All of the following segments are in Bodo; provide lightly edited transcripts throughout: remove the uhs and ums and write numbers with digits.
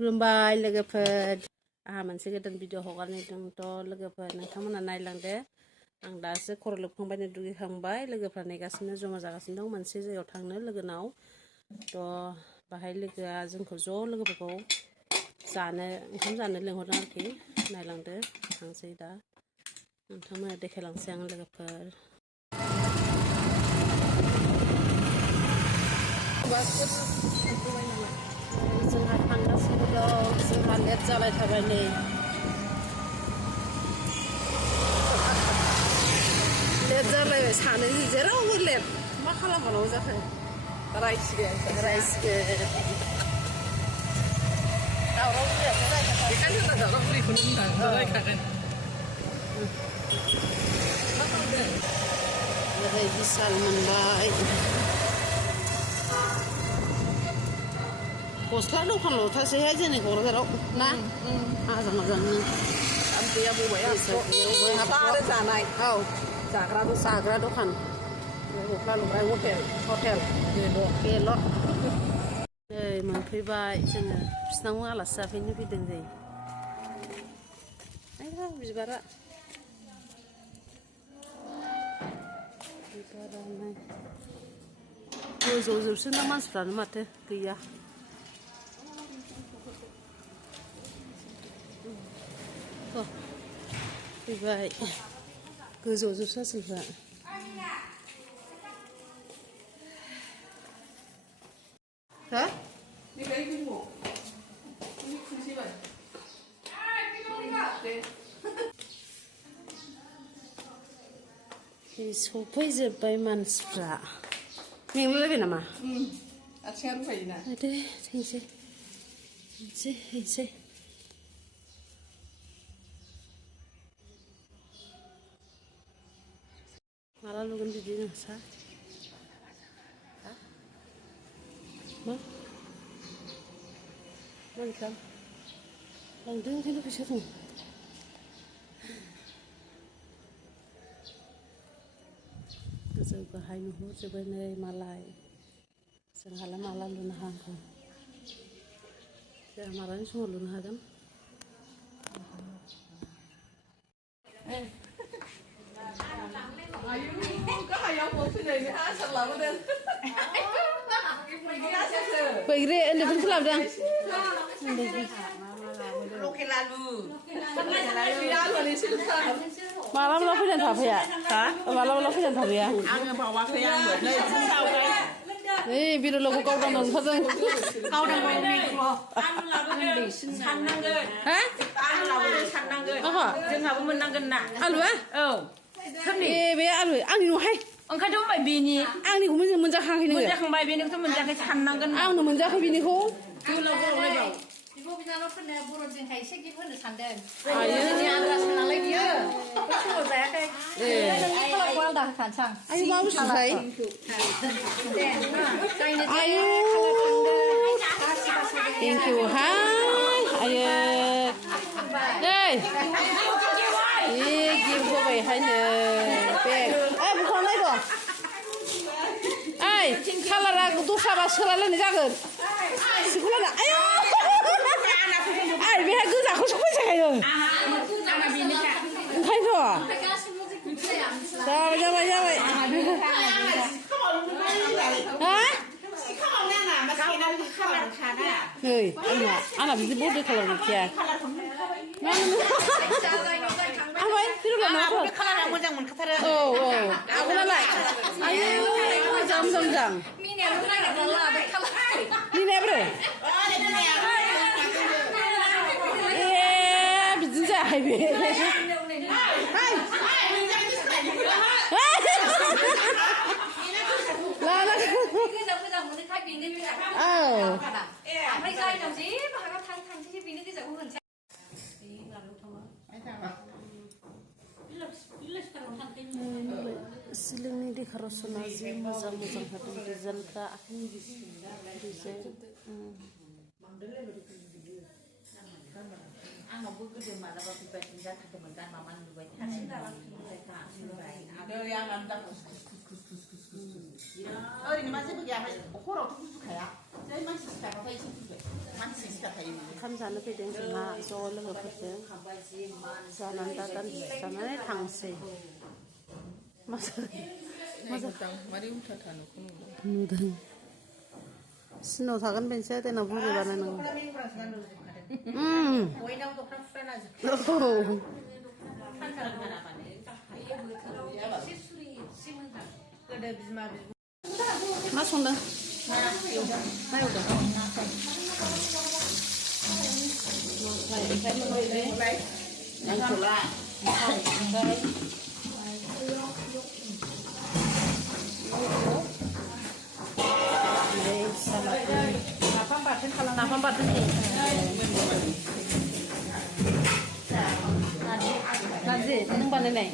खुलुमबाय लोगोफोर आहा मोनसे गोदान भिडिअ हगारनायदोंथ' लोगोफोर नोंथांमोना नायलांदो आं दासो खर' लोबखांबायनो दुगैखांबाय लोगोफ्रा नेगासिनो जमा जागासिनो दं मोनसे जायगायाव थांनो लोगोनाव थ' बाहाय लोगोआ जोंखौ ज' लोगोफोरखौ ओंखाम जानो लिंहरदों आरोखि नायलांदो थांसै दा नोंथांमोना देखायलांसै आं लोगोफोर जोंहा थांगासिनो दं जोंहा लेट जालायथारबाय नै लेट जालायबाय सानैजों जेरावबो लेट मा खालामबावनांगौ जाखो रायसिगोन दावराव बुरियाथ' रायखागोन बेखायनो जोंना दावराव बुरिखौनो बुंदां रायखागोन मा खालामदों ओरै बिसाल मोनबाय गस्ला दखान ल'थासैहाय जोंनि क'क्राझाराव ना मोजां मोजांनो गैया बबाय आरो जानाय औ जाग्रा दखान गस्ला लुग्रा हटेल बेल' नै मोनफैबाय जोङो बिसिनाव आलासि जाफैनो फैदों जों बिबारा गोजौजोबसो ना मानसिफ्रानो माथो गैया फैबाय गोजौजोबसो गासैफ्रा हा सफैजोब्बाय मानसिफ्रा मेंलायलायबाय नामा आथिङा रुबायना दे हैसै माला लुगोन बिदि नोंसा मा नोंथां लांदों ओंखायनो फैसा दं गोजौ गाहाय नुहुरजोब्बाय नै मालाय जोंहालाय माला लुनो हागौ जोंहा मालानि समाव लुनो हागोन बैग्रि उन्दैफोरखौ लाबोदों माला फैनानै थाफैया माला फैनानै थाफैया आङो बावाखै आंबो नै नै बिरलावखौ गावदांनाव ओंखारदों जोंहाबो मोननांगोन ना आलुआ औ सोरनि बे आलु आंनि न'हाय ओंखायथ' होनबाय बेनि आंनिखौ मोनजाखाङाखै नोङो मोनजाखांबाय बेनिखौथ' मोनजायाखै साननांगोन आंनो मोनजायाखै बेनिखौ बिब' बिनानावफोरनो बर'दिनखाय एसे गिफ्ट होनो सानदों जोंनि आद्रासो नालाय बियो समाव जायाखै नोंनि खालारखौ आलदा होखानोसै आं आयु मा बुस्थुथाय आयु थेंक इउ हाय आयो नै गिफ्ट होबायहायनो बे बुखांनाय दं ओइ कालारा दस्राबा सोलायलायनाय जागोन सिखौलायना आयु आइ बेहा गोजाखौसो फैसाखायो ओंखायनोथ' जाबाय नै आंना बिदि बर्डे खालार गैखाया मोजां मोनखाथारो औ आगोलाय आयु मोजां मिनायाब्रो बिदिनो जायाहाय बे सिलिंनि डेक'रेसना जि मोजां होदों डिजाइनफ्रा आंनावबो गोदो मालाबा बेबायदिनो जाथारदोंमोन गान मामा नुबाय ओरैनो मा जेबो गैया हरावथ' गुजुखाया जै मानसि सिखारबाथाय एसे गुजुबाय ओंखाम जानो फैदों जोंहा ज' लोगोफोरजों जानानै दा दान्दिसे जानानै थांसै नुदों सिनाव थागोन बेनोसै देनां बुरैबानो नों मा संदों मा एवदों नांथ'ला नाफाम बाथोन नारजि नों बानायनाय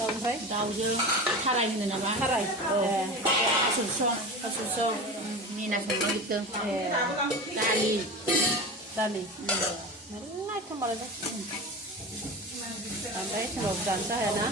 ओमफ्राय दाउजों थाराय होनो नामा थाराय थास' मिना संनायजों दालि मेरला आइटेम बानायदों ओमफ्राय सोरबाबो जानोसो हायाना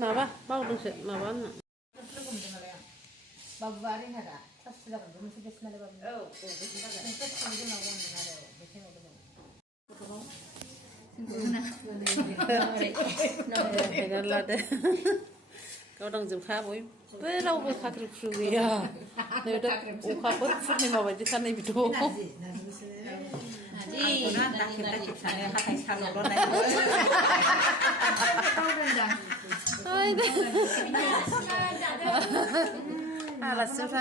माबा बावदोंसो माबा होननो बाबुआरि हारा सासे जागोन मोनसे बेसनालाय बाबु हेगार लादो गावदांजोबखा बयबो रावबो खाख्रि खुख्रि गैया नै दा अखाफोर पुर्निमा बायदिखा नै बिथ' आलासिफ्रा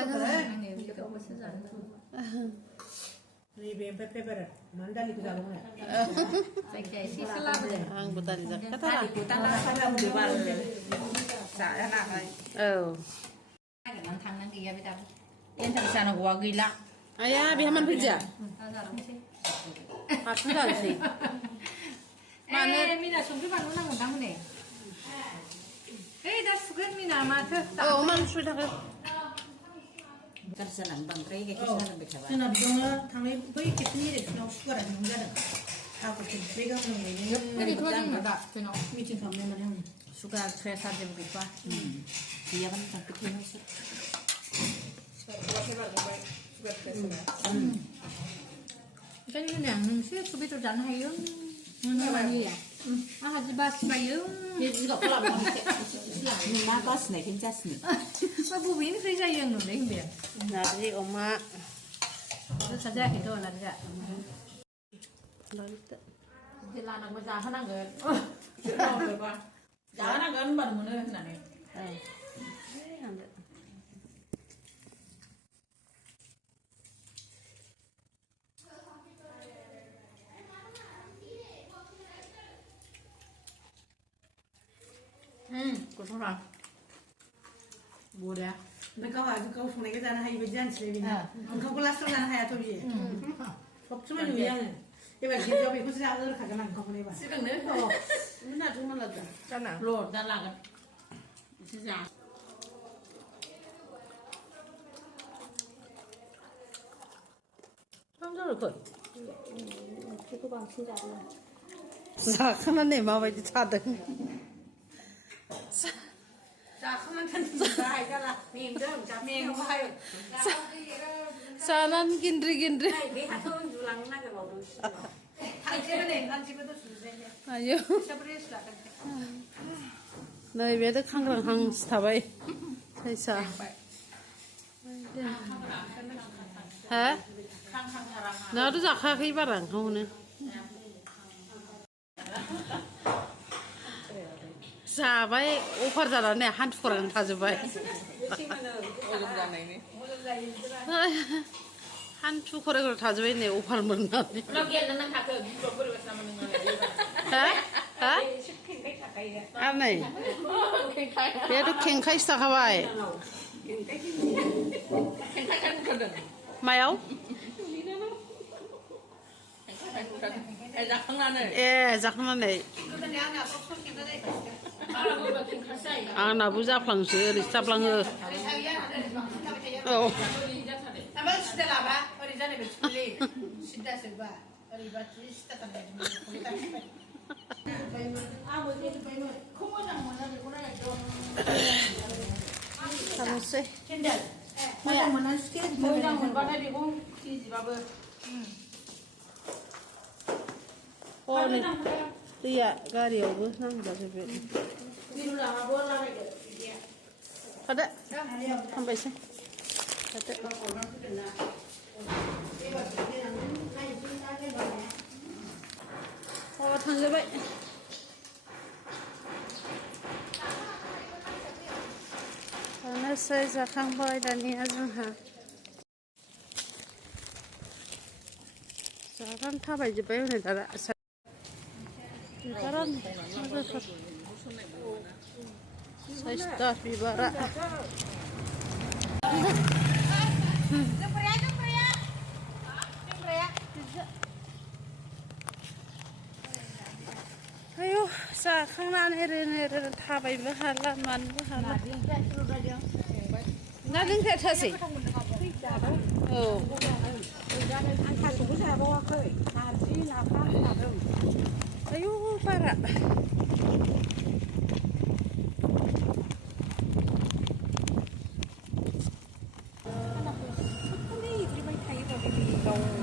आंबो दालि जाखाथारा थांनानै गैया बे दाबो एन्टारेस्ट जानांगौआ गैला आया बेहा मानो फैदिया हारसिं जानोसै मानो मिना संख्रि बानलु नांगोनदां हनै ओइ दा सुगोन मिना माथो औ मानो सुबाय थाखो गाज्रि जानानै बांद्राय गाइखेर सालोंबाय थाबा जोंना बिदियावनो थांनाय बै खेबसेनि इलेक्सनाव सुगारा दिहुन जादों आगरखौ बे गाबोन गैथ'वा जोंना दा जोंनाव मिटिं खालामनाय माने सुगार प्रेसार जेबो गैथ'वा गैयाबानो जाफैखायो नोंसोर ओंखायनो होनो आं नोंसो बेदर जानो हायो नोङो मानिया आंहा जि बासिबायो बे जिगाबखौ लाबोनानै मा बासिनायखायनो जासिनो मा बबेनिफ्राय जायो आं नुनाय होनबाय नारजि अमा जोसा जायाखैथ' नारजिया लानांगौ जाहोनांगोन जाहोनांगोन होनबानो मोनो होननानै गथ'फ्रा बरिया ओमफ्राय गाव संनायखौ जानो हायि बायदि जानोसै बेनो ओंखामखौ लास्टआव जानो हायाथ' बियो सब समाय नुयो आङो एबार गिदिराव बेखौसो जाहोखागोन आं ओंखामखौ एबार सिगांनो नारजि माला दा जाना र' दा लागोन एसे जा ओंख्रिखौ बांसिन जादों जाखांनानै माबायदि थादों जानानै गिन्द्रि गिन्द्रि आयौ नैबे खांग्रां हांसो थाबाय साइसा हा नोंहाथ' जाखायाखै बारा ओंखामखौनो जाबाय अफार जानानै हान्थु खरानो थाजोब्बाय हान्थु खराय थाजोब्बाय नै अफार मोननानै आरो नै बेथ' खेंखायसो थाखाबाय मायाव ए जाखांनानै आंनाबो जाफ्लांसो ओरैसो जाफ्लाङो औ ओमफ्राय सिदा लाबा ओरै जानाय बायदि सिदासोबा ओरैबादि सिदा थानाय थांनोसै मोजां मोननानै सुथे मोजां मोनबाथाय बेखौ केजिबाबो हनै दैया गारियावबो नांजाजोब्बाय थादो हामबायसै थादो थांजोब्बाय थांनोसै जाखांबाय दानिया जोंहा जानानै थाबायजोब्बाय हनै दाना बिबारानो साइसथा बिबारा आयौ जाखांनानै ओरैनो थाबायनोबो हाला मानोबो हाला ना लोंथारसै औ आं थास'बो जाबावाखै नारजि नाफाम जादों आयौ बारा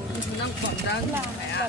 उन्दुनांगौ दा